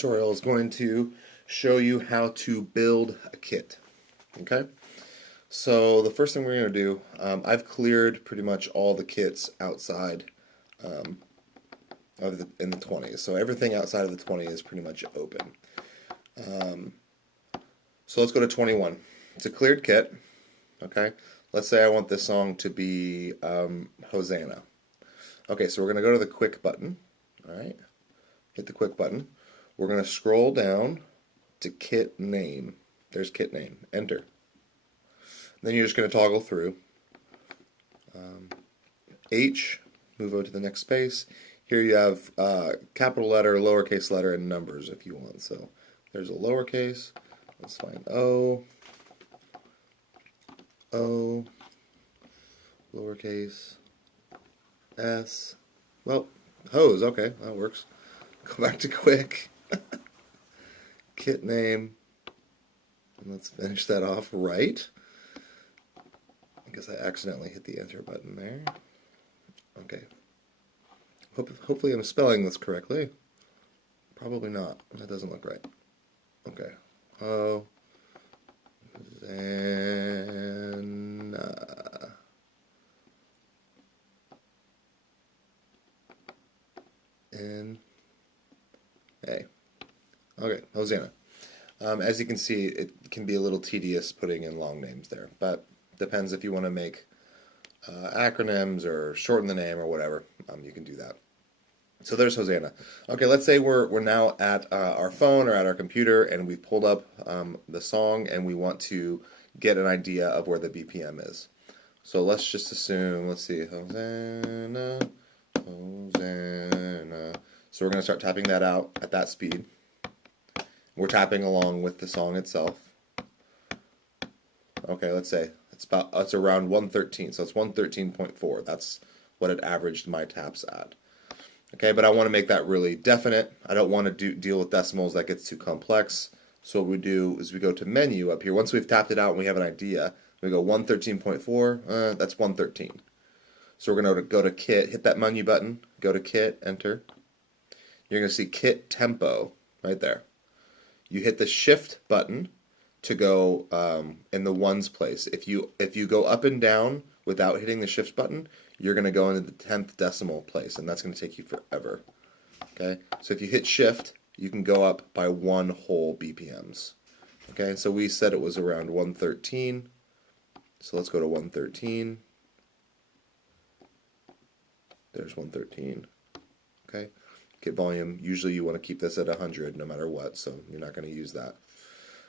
Tutorial is going to show you how to build a kit. Okay, so the first thing we're going to do, I've cleared pretty much all the kits outside um, in the 20s. So everything outside of the 20 is pretty much open. So let's go to 21. It's a cleared kit. Okay, let's say I want this song to be Hosanna. Okay, so we're going to go to the quick button. All right, hit the quick button. We're going to scroll down to kit name. There's kit name. Enter. Then you're just going to toggle through. H, move over to the next space. Here you have capital letter, lowercase letter, and numbers if you want. So there's a lowercase. Let's find O, lowercase, S. Well, hose. Okay, that works. Go back to quick. Kit name. And let's finish that off right. I guess I accidentally hit the enter button there. Okay. Hopefully I'm spelling this correctly. Probably not. That doesn't look right. Okay. Oh. Hosanna. N. A. Okay, Hosanna. As you can see, it can be a little tedious putting in long names there, but depends if you want to make acronyms or shorten the name or whatever. You can do that. So there's Hosanna. Okay, let's say we're now at our phone or at our computer and we've pulled up the song and we want to get an idea of where the BPM is. So let's just assume, let's see, Hosanna, Hosanna. So we're going to start tapping that out at that speed. We're tapping along with the song itself. Okay, let's say it's around 113, so it's 113.4. That's what it averaged my taps at. Okay, but I want to make that really definite. I don't want to deal with decimals. That gets too complex. So what we do is we go to menu up here. Once we've tapped it out and we have an idea, we go 113.4. That's 113. So we're going to go to kit, hit that menu button, go to kit, enter. You're going to see kit tempo right there. You hit the shift button to go in the ones place. If you go up and down without hitting the shift button, you're going to go into the 10th decimal place, and that's going to take you forever. Okay, so if you hit shift, you can go up by one whole BPMs. Okay, so we said it was around 113. So let's go to 113. There's 113. Okay. Kit volume, usually you want to keep this at 100 no matter what, so you're not going to use that.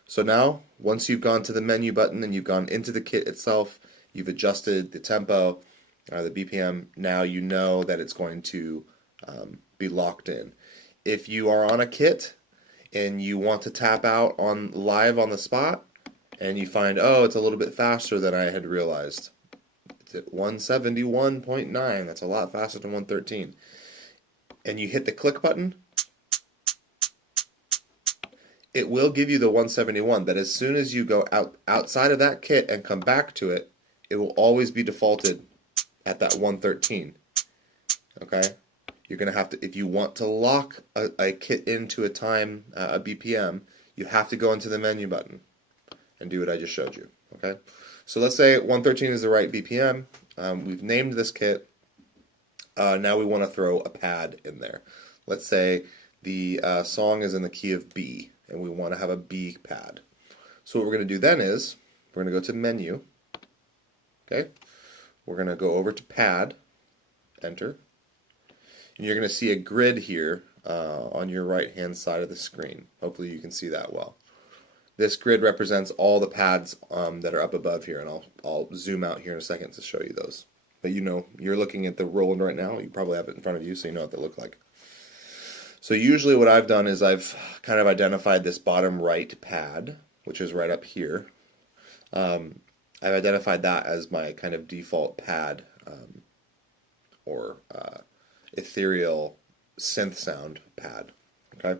So now, once you've gone to the menu button and you've gone into the kit itself, you've adjusted the tempo, the BPM, now you know that it's going to be locked in. If you are on a kit and you want to tap out on live on the spot and you find, oh, it's a little bit faster than I had realized. It's at 171.9, that's a lot faster than 113. And you hit the click button, it will give you the 171, but as soon as you go outside of that kit and come back to it, it will always be defaulted at that 113. Okay? You're going to have to, if you want to lock a kit into a time, a BPM, you have to go into the menu button and do what I just showed you. Okay? So let's say 113 is the right BPM. We've named this kit. Now we want to throw a pad in there. Let's say the song is in the key of B, and we want to have a B pad. So what we're going to do then is, we're going to go to menu, okay? We're going to go over to pad, enter, and you're going to see a grid here on your right-hand side of the screen. Hopefully you can see that well. This grid represents all the pads that are up above here, and I'll zoom out here in a second to show you those. But you know, you're looking at the Roland right now. You probably have it in front of you, so you know what they look like. So usually what I've done is I've kind of identified this bottom right pad, which is right up here. I've identified that as my kind of default pad or ethereal synth sound pad. Okay.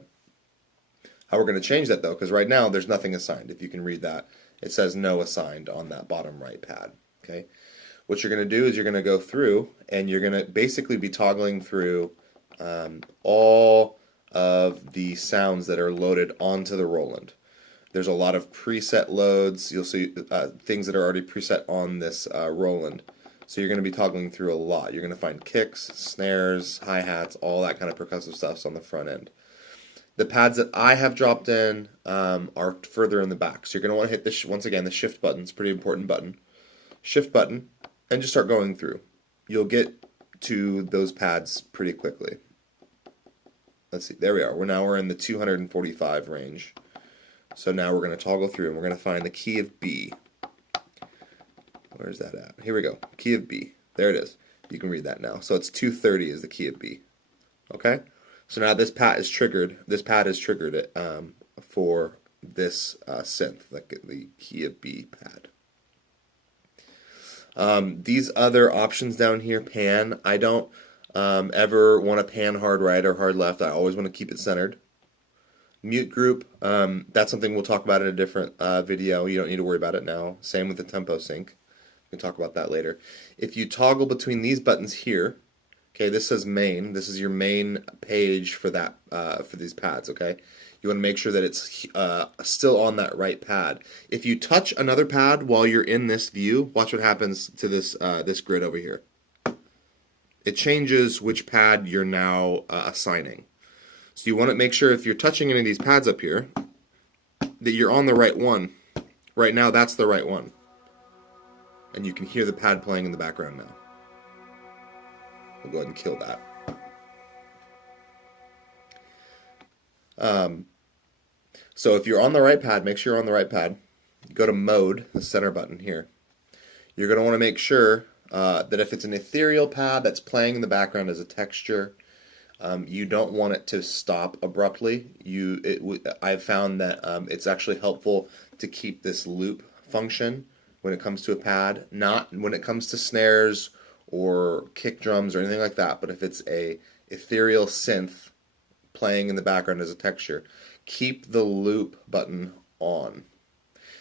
How we're going to change that though, because right now there's nothing assigned. If you can read that, it says no assigned on that bottom right pad. Okay. What you're going to do is you're going to go through and you're going to basically be toggling through all of the sounds that are loaded onto the Roland. There's a lot of preset loads. You'll see things that are already preset on this Roland. So you're going to be toggling through a lot. You're going to find kicks, snares, hi-hats, all that kind of percussive stuff on the front end. The pads that I have dropped in are further in the back. So you're going to want to hit this, once again, the shift button. It's a pretty important button. Shift button, and just start going through. You'll get to those pads pretty quickly. Let's see, there we are. We're in the 245 range. So now we're going to toggle through and we're going to find the key of B. Where's that at? Here we go. Key of B. There it is. You can read that now. So it's 230 is the key of B. Okay? So now this pad is triggered. This pad is triggered for this synth, the key of B pad. These other options down here, pan, I don't ever want to pan hard right or hard left. I always want to keep it centered. Mute group, that's something we'll talk about in a different video. You don't need to worry about it now. Same with the tempo sync. We can talk about that later. If you toggle between these buttons here, okay, this says main. This is your main page for that for these pads, okay? You want to make sure that it's still on that right pad. If you touch another pad while you're in this view, watch what happens to this this grid over here. It changes which pad you're now assigning. So you want to make sure if you're touching any of these pads up here that you're on the right one. Right now, that's the right one. And you can hear the pad playing in the background now. We'll go ahead and kill that. So if you're on the right pad, make sure you're on the right pad. Go to mode, the center button here. You're going to want to make sure that if it's an ethereal pad that's playing in the background as a texture, you don't want it to stop abruptly. I've found that it's actually helpful to keep this loop function when it comes to a pad, not when it comes to snares or kick drums or anything like that, but if it's a ethereal synth playing in the background as a texture, keep the loop button on.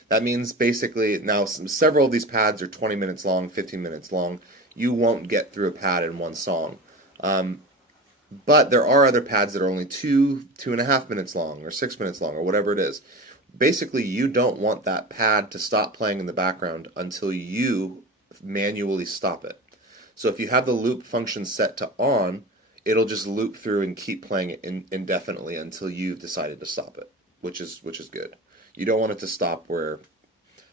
That means basically now several of these pads are 20 minutes long, 15 minutes long. You won't get through a pad in one song. But there are other pads that are only 2.5 minutes long, or 6 minutes long, or whatever it is. Basically, you don't want that pad to stop playing in the background until you manually stop it. So if you have the loop function set to on, it'll just loop through and keep playing it indefinitely until you've decided to stop it, which is good. You don't want it to stop where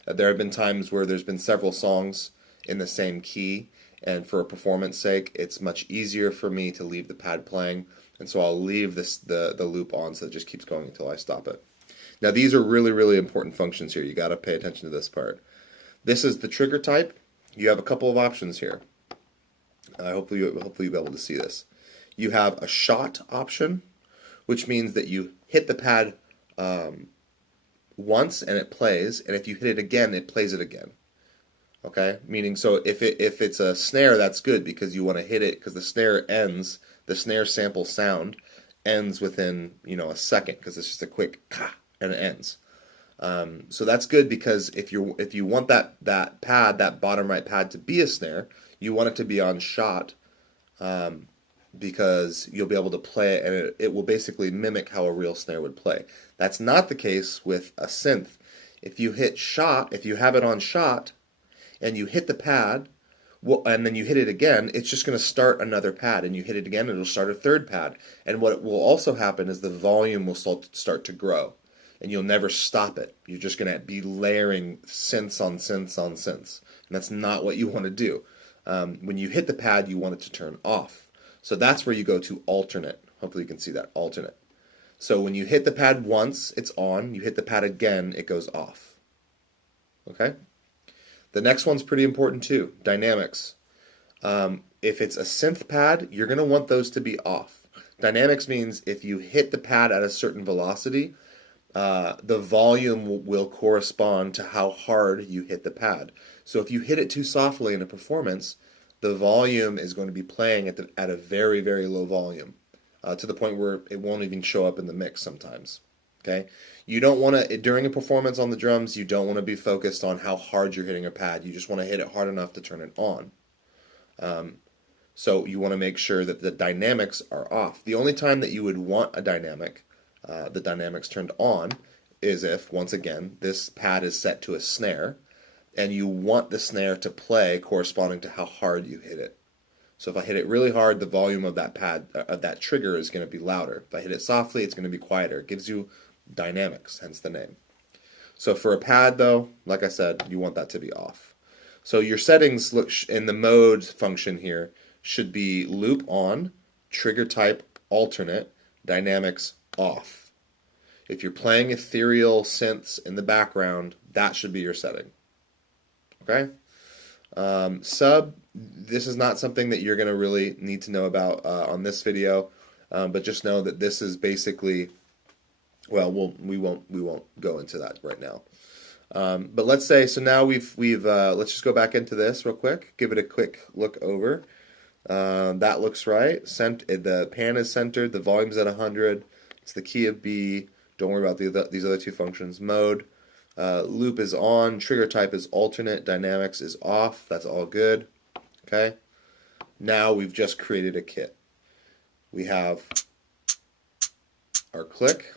there have been times where there's been several songs in the same key, and for a performance sake, it's much easier for me to leave the pad playing, and so I'll leave the loop on so it just keeps going until I stop it. Now these are really, really important functions here. You got to pay attention to this part. This is the trigger type. You have a couple of options here. Hopefully you'll be able to see this. You have a shot option, which means that you hit the pad once and it plays, and if you hit it again, it plays it again. Okay, meaning so if it's a snare, that's good because you want to hit it because the snare sample sound ends within a second because it's just a quick ka and it ends. So that's good because if you want that pad, that bottom right pad to be a snare, you want it to be on shot because you'll be able to play it and it will basically mimic how a real snare would play. That's not the case with a synth. If you hit shot, if you have it on shot, and you hit the pad, and then you hit it again, it's just going to start another pad, and you hit it again, it'll start a third pad. And what will also happen is the volume will start to grow, and you'll never stop it. You're just going to be layering synths on synths on synths, and that's not what you want to do. When you hit the pad, you want it to turn off. So that's where you go to alternate. Hopefully you can see that, alternate. So when you hit the pad once, it's on. You hit the pad again, it goes off. Okay? The next one's pretty important too, dynamics. If it's a synth pad, you're going to want those to be off. Dynamics means if you hit the pad at a certain velocity, the volume will correspond to how hard you hit the pad. So if you hit it too softly in a performance, the volume is going to be playing at a very, very low volume, to the point where it won't even show up in the mix sometimes. Okay? You don't want to, during a performance on the drums, you don't want to be focused on how hard you're hitting a pad. You just want to hit it hard enough to turn it on. So you want to make sure that the dynamics are off. The only time that you would want a dynamic, the dynamics turned on, is if, once again, this pad is set to a snare, and you want the snare to play corresponding to how hard you hit it. So if I hit it really hard, the volume of that pad, of that trigger, is going to be louder. If I hit it softly, it's going to be quieter. It gives you dynamics, hence the name. So for a pad, though, like I said, you want that to be off. So your settings look in the mode function here should be loop on, trigger type alternate, dynamics off. If you're playing ethereal synths in the background, that should be your setting. Okay? Sub, this is not something that you're going to really need to know about on this video, but just know that this is basically, well, we won't go into that right now. But let's say, so now we've let's just go back into this real quick, give it a quick look over. That looks right. The pan is centered, the volume's at 100, it's the key of B. Don't worry about these other two functions. Mode, loop is on, trigger type is alternate, dynamics is off. That's all good. Okay. Now we've just created a kit. We have our click,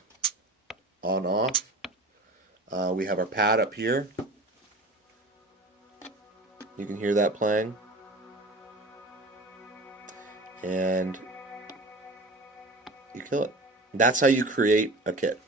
on off. We have our pad up here. You can hear that playing. And you kill it. That's how you create a kit.